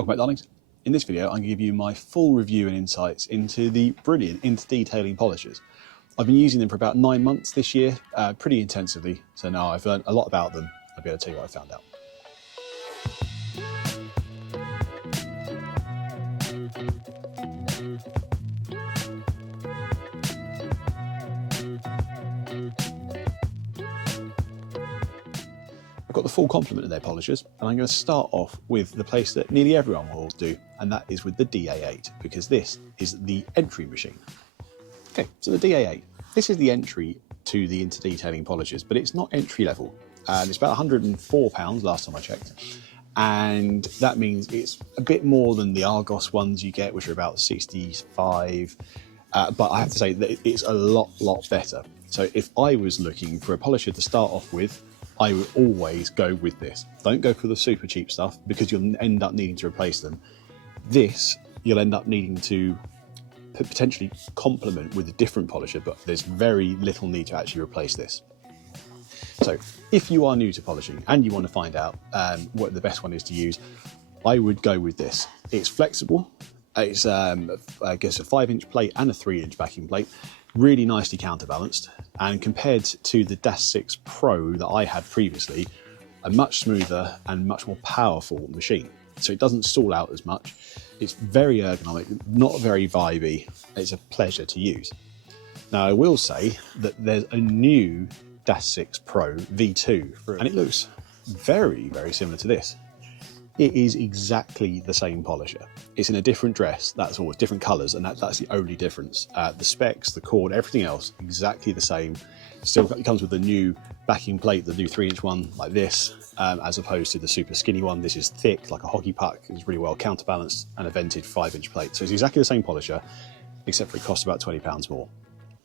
Welcome back, darlings. In this video, I'm going to give you my full review and insights into the brilliant In2Detailing polishers. I've been using them for about 9 months this year, pretty intensively, so now I've learned a lot about them. I'll be able to tell you what I found out. I've got the full complement of their polishers, and I'm going to start off with the place that nearly everyone will do, and that is with the DA8, because this is the entry machine. Okay, so the DA8, this is the entry to the In2Detailing polishers, but it's not entry level, and it's about £104 last time I checked, and that means it's a bit more than the Argos ones you get, which are about 65, but I have to say that it's a lot better. So if I was looking for a polisher to start off with, I would always go with this. Don't go for the super cheap stuff because you'll end up needing to replace them. This, you'll end up needing to potentially complement with a different polisher, but there's very little need to actually replace this. So if you are new to polishing and you want to find out what the best one is to use, I would go with this. It's flexible. It's I guess a 5-inch plate and a 3-inch backing plate. Really nicely counterbalanced, and compared to the -6 Pro that I had previously, a much smoother and much more powerful machine. So it doesn't stall out as much. It's very ergonomic, not very vibey. It's a pleasure to use. Now I will say that there's a new -6 Pro V2, and it looks very similar to this. It is exactly the same polisher. It's in a different dress, that's all, different colours, and that's the only difference. The specs, the cord, everything else, exactly the same. Still, it comes with the new backing plate, the new 3-inch one like this, as opposed to the super skinny one. This is thick, like a hockey puck. It's really well counterbalanced, and a vented 5-inch plate. So it's exactly the same polisher, except for it costs about £20 more.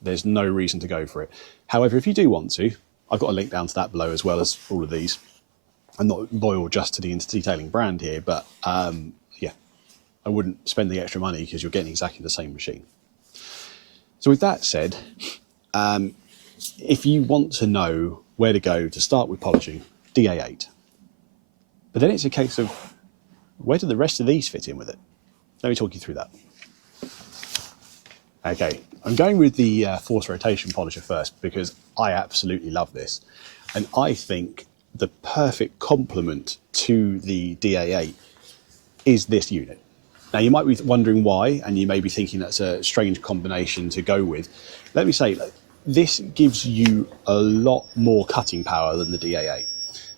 There's no reason to go for it. However, if you do want to, I've got a link down to that below, as well as all of these. I'm not loyal just to the In2Detailing brand here, but yeah, I wouldn't spend the extra money because you're getting exactly the same machine. So with that said, if you want to know where to go to start with polishing, DA8. But then it's a case of, where do the rest of these fit in with it? Let me talk you through that. Okay, I'm going with the Force Rotation polisher first because I absolutely love this. And I think the perfect complement to the DA8 is this unit. Now you might be wondering why, and you may be thinking that's a strange combination to go with. Let me say, this gives you a lot more cutting power than the DA8.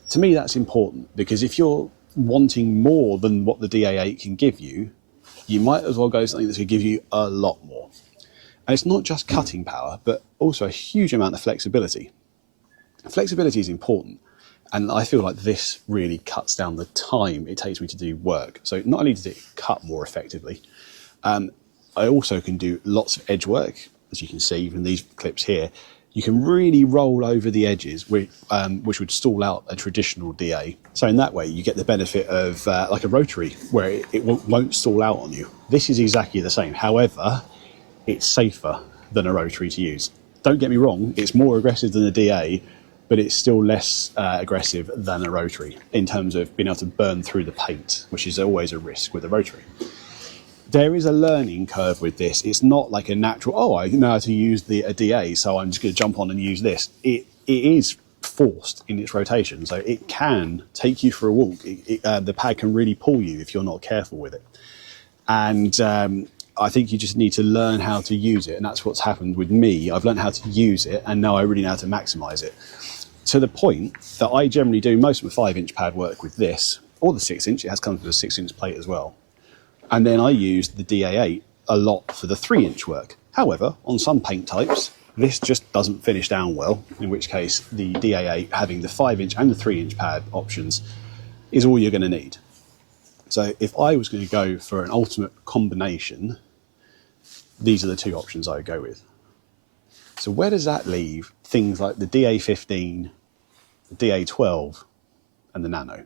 To me that's important, because if you're wanting more than what the DA8 can give you, you might as well go something that's going to give you a lot more. And it's not just cutting power, but also a huge amount of flexibility. Flexibility is important. And I feel like this really cuts down the time it takes me to do work. So not only does it cut more effectively, I also can do lots of edge work. As you can see from these clips here, you can really roll over the edges, which would stall out a traditional DA. So in that way, you get the benefit of like a rotary, where it won't stall out on you. This is exactly the same. However, it's safer than a rotary to use. Don't get me wrong, it's more aggressive than a DA, but it's still less aggressive than a rotary in terms of being able to burn through the paint, which is always a risk with a rotary. There is a learning curve with this. It's not like a natural, oh, I know how to use a DA, so I'm just going to jump on and use this. It is forced in its rotation, so it can take you for a walk. The pad can really pull you if you're not careful with it. And I think you just need to learn how to use it, and that's what's happened with me. I've learned how to use it, and now I really know how to maximize it. To the point that I generally do most of my 5-inch pad work with this, or the 6-inch. It has come with a 6-inch plate as well. And then I use the DA8 a lot for the 3-inch work. However, on some paint types, this just doesn't finish down well, in which case the DA8 having the 5-inch and the 3-inch pad options is all you're going to need. So if I was going to go for an ultimate combination, these are the two options I would go with. So where does that leave things like the DA15, the DA12 and the Nano?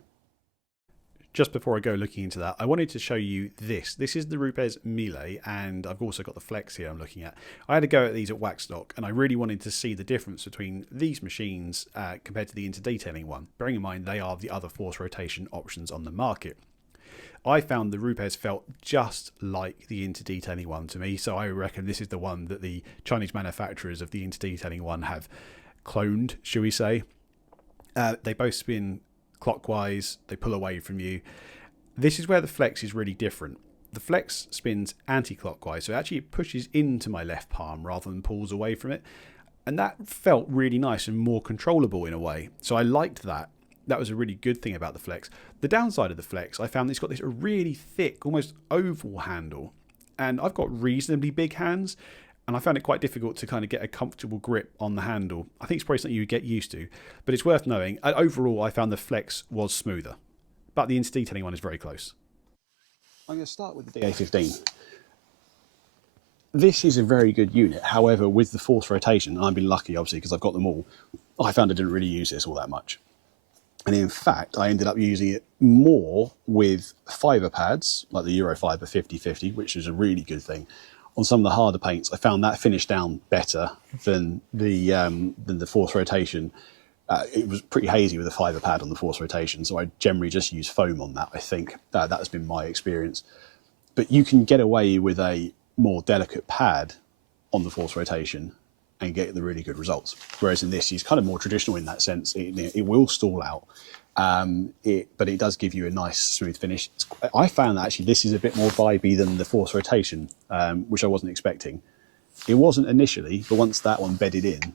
Just before I go looking into that, I wanted to show you this. This is the rupair's Melee, and I've also got the Flex here I'm looking at. I had a go at these at Waxstock, and I really wanted to see the difference between these machines compared to the In2Detailing one, bearing in mind they are the other force rotation options on the market. I found the Rupairs felt just like the In2Detailing one to me, so I reckon this is the one that the Chinese manufacturers of the In2Detailing one have cloned, shall we say. They both spin clockwise, they pull away from you. This is where the Flex is really different. The Flex spins anti-clockwise, so actually it pushes into my left palm rather than pulls away from it. And that felt really nice and more controllable in a way. So I liked that. That was a really good thing about the Flex. The downside of the Flex, I found it's got this really thick, almost oval handle. And I've got reasonably big hands, and I found it quite difficult to kind of get a comfortable grip on the handle. I think it's probably something you get used to, but it's worth knowing. Overall, I found the Flex was smoother, but the In2Detailing one is very close. I'm going to start with the DA15. This is a very good unit. However, with the force rotation, and I've been lucky obviously because I've got them all, I found I didn't really use this all that much. And in fact, I ended up using it more with fibre pads, like the Eurofiber 50/50, which is a really good thing. On some of the harder paints, I found that finished down better than the force rotation. It was pretty hazy with the fibre pad on the force rotation, so I generally just use foam on that, I think. That has been my experience. But you can get away with a more delicate pad on the force rotation and get the really good results. Whereas in this, it's kind of more traditional in that sense. It will stall out, but it does give you a nice smooth finish. I found that actually this is a bit more vibey than the force rotation, which I wasn't expecting. It wasn't initially, but once that one bedded in,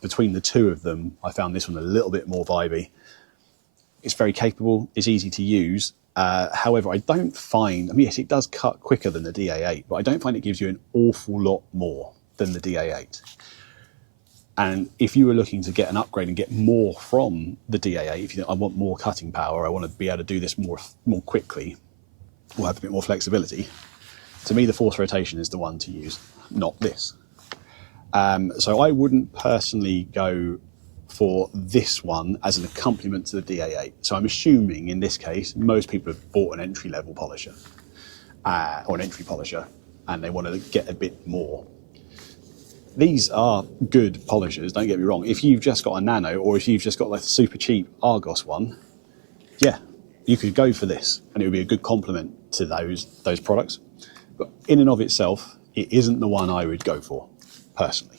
between the two of them, I found this one a little bit more vibey. It's very capable, it's easy to use. However, I don't find, I mean, yes, it does cut quicker than the DA8, but I don't find it gives you an awful lot more than the DA8. And if you were looking to get an upgrade and get more from the DA8, if you think, I want more cutting power, I want to be able to do this more quickly, or have a bit more flexibility, to me the force rotation is the one to use, not this. So I wouldn't personally go for this one as an accompaniment to the DA8. So I'm assuming in this case, most people have bought an entry-level polisher, or an entry polisher, and they want to get a bit more. These are good polishers, don't get me wrong. If you've just got a Nano, or if you've just got like a super cheap Argos one, yeah, you could go for this, and it would be a good complement to those products. But in and of itself, it isn't the one I would go for, personally.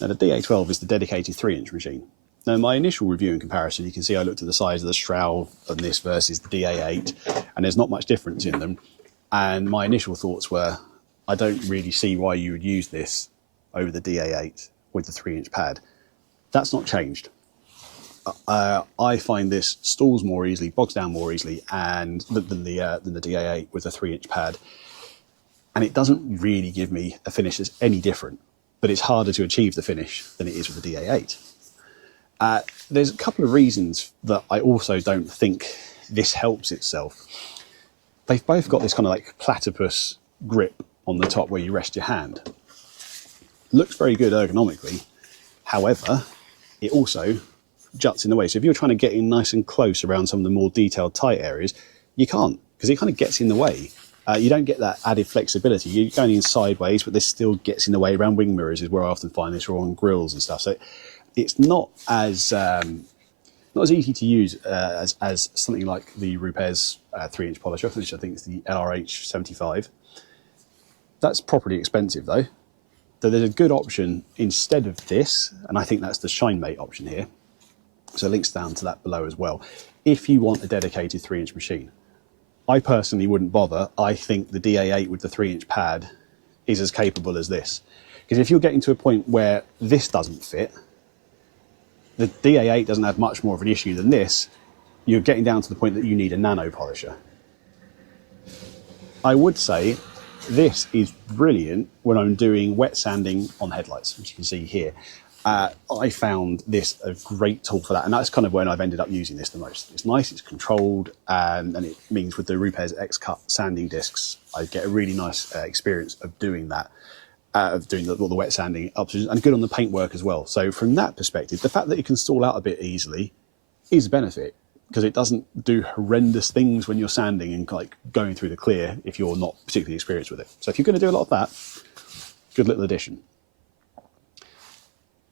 Now the DA12 is the dedicated 3-inch machine. Now in my initial review and comparison, you can see I looked at the size of the shroud on this versus the DA8, and there's not much difference in them. And my initial thoughts were, I don't really see why you would use this over the DA8 with the 3-inch pad. That's not changed. I find this stalls more easily, bogs down more easily, and than the DA8 with a 3-inch pad. And it doesn't really give me a finish that's any different, but it's harder to achieve the finish than it is with the DA8. There's a couple of reasons that I also don't think this helps itself. They've both got this kind of like platypus grip on the top where you rest your hand. Looks very good ergonomically. However, it also juts in the way. So if you're trying to get in nice and close around some of the more detailed tight areas, you can't, because it kind of gets in the way. You don't get that added flexibility. You're going in sideways, but this still gets in the way around wing mirrors is where I often find this, or on grills and stuff. So it's not as easy to use as something like the Rupair's 3-inch polisher, which I think is the LRH 75. That's properly expensive though. So there's a good option instead of this, and I think that's the ShineMate option here. So links down to that below as well. If you want a dedicated 3-inch machine, I personally wouldn't bother. I think the DA8 with the 3-inch pad is as capable as this. Because if you're getting to a point where this doesn't fit, the DA8 doesn't have much more of an issue than this, you're getting down to the point that you need a nano polisher. I would say this is brilliant when I'm doing wet sanding on headlights, which you can see here. I found this a great tool for that, and that's kind of when I've ended up using this the most. It's nice, it's controlled, and it means with the Rupair's X-Cut sanding discs, I get a really nice experience of doing that, of doing all the wet sanding options, and good on the paintwork as well. So from that perspective, the fact that it can stall out a bit easily is a benefit, because it doesn't do horrendous things when you're sanding and like going through the clear if you're not particularly experienced with it. So if you're going to do a lot of that, good little addition.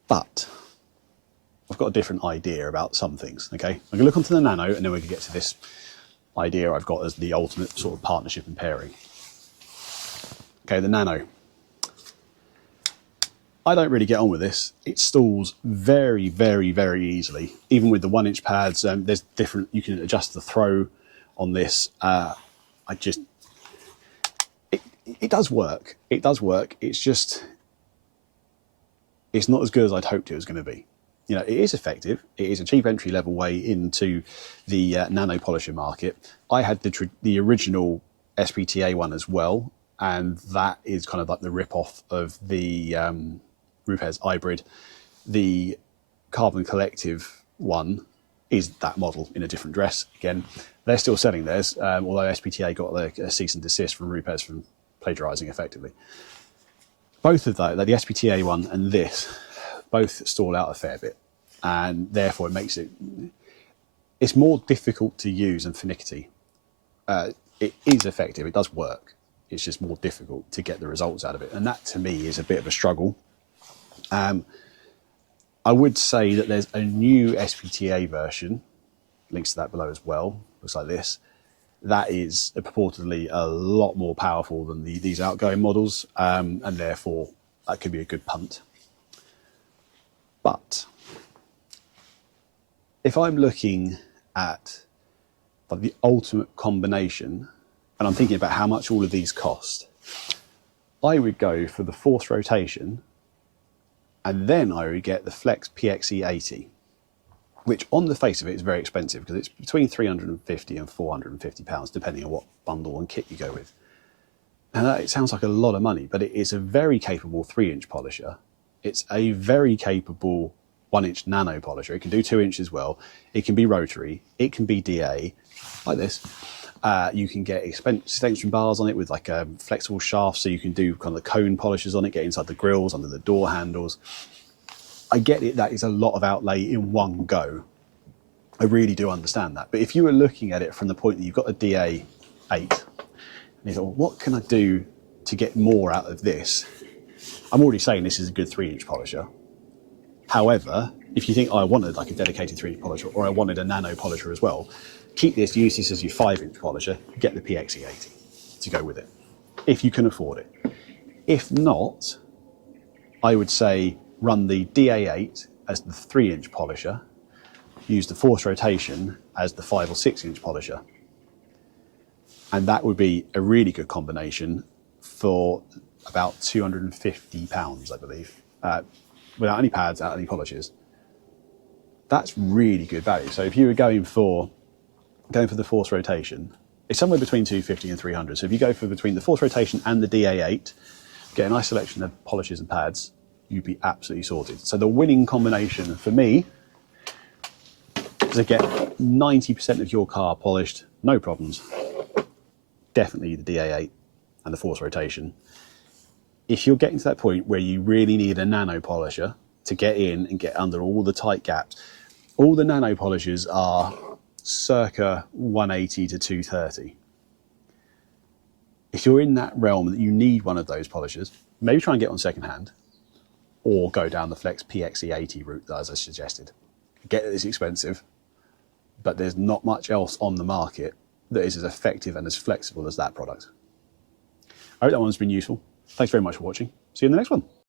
But I've got a different idea about some things, okay? I'm going to look onto the Nano and then we can get to this idea I've got as the ultimate sort of partnership and pairing. Okay, the Nano. I don't really get on with this. It stalls very, very, very easily. Even with the 1-inch pads, there's different, you can adjust the throw on this. It does work. It does work. It's just, it's not as good as I'd hoped it was going to be. You know, it is effective. It is a cheap entry level way into the nano polisher market. I had the original SPTA one as well, and that is kind of like the rip-off of the Rupair's hybrid. The Carbon Collective one is that model in a different dress. Again, they're still selling theirs, although SPTA got a cease and desist from Rupair's from plagiarising effectively. Both of those, like the SPTA one and this, both stall out a fair bit, and therefore it makes it's more difficult to use and finicky. It is effective, it does work, it's just more difficult to get the results out of it, and that to me is a bit of a struggle. I would say that there's a new SPTA version, links to that below as well, looks like this, that is purportedly a lot more powerful than these outgoing models, and therefore that could be a good punt. But if I'm looking at like the ultimate combination, and I'm thinking about how much all of these cost, I would go for the force rotation, and then I would get the Flex PXE80, which on the face of it is very expensive because it's between 350 and 450 pounds, depending on what bundle and kit you go with. And it sounds like a lot of money, but it is a very capable 3-inch polisher. It's a very capable 1-inch nano polisher. It can do 2-inch as well. It can be rotary. It can be DA, like this. You can get extension bars on it with like a flexible shaft, so you can do kind of the cone polishes on it, get inside the grills, under the door handles. I get it, that is a lot of outlay in one go. I really do understand that. But if you were looking at it from the point that you've got a DA8, and you thought, well, what can I do to get more out of this? I'm already saying this is a good 3-inch polisher. However, if you think, oh, I wanted like a dedicated 3-inch polisher, or I wanted a nano polisher as well, keep this, use this as your 5-inch polisher, get the PXE80 to go with it, if you can afford it. If not, I would say run the DA8 as the 3-inch polisher, use the force rotation as the 5 or 6-inch polisher. And that would be a really good combination for about £250, I believe, without any pads, without any polishes. That's really good value. So if you were going for the force rotation, it's somewhere between 250 and 300. So if you go for between the force rotation and the DA8, get a nice selection of polishes and pads, you'd be absolutely sorted. So the winning combination for me is to get 90% of your car polished, no problems. Definitely the DA8 and the force rotation. If you're getting to that point where you really need a nano polisher to get in and get under all the tight gaps, all the nano polishers are circa 180 to 230. If you're in that realm that you need one of those polishers, maybe try and get on second hand, or go down the Flex PXE80 route as I suggested. Get it, it's expensive, but there's not much else on the market that is as effective and as flexible as that product. I hope that one's been useful. Thanks very much for watching. See you in the next one.